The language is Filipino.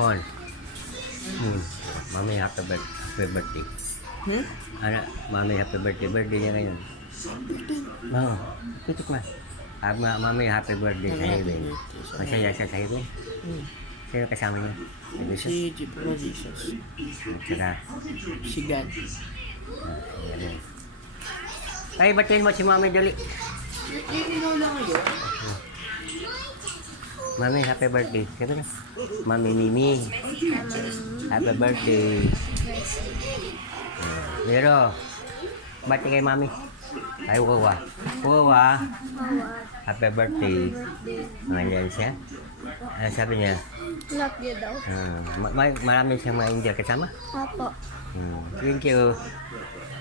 Mon. Mami, happy birthday. Ano, mami, happy birthday. Birthday niya ngayon. Oo. Titik ma. Mami, happy birthday sa Helen. Masaya siya sa Helen. Sino kasama niya? Si Jeep Jesus. At saka, Si God. ayan. Ay, batiin mo si mami dali. Ikaw lang yun. Mami, happy birthday. Sino na? Mami Mimi. Happy birthday. Pero, bati kay mami. Ay, wawa. Wawa. Happy birthday. Ngayon siya. Ano sabi niya? Love you daw. Marami siyang mga India kasama. Opo. Thank you.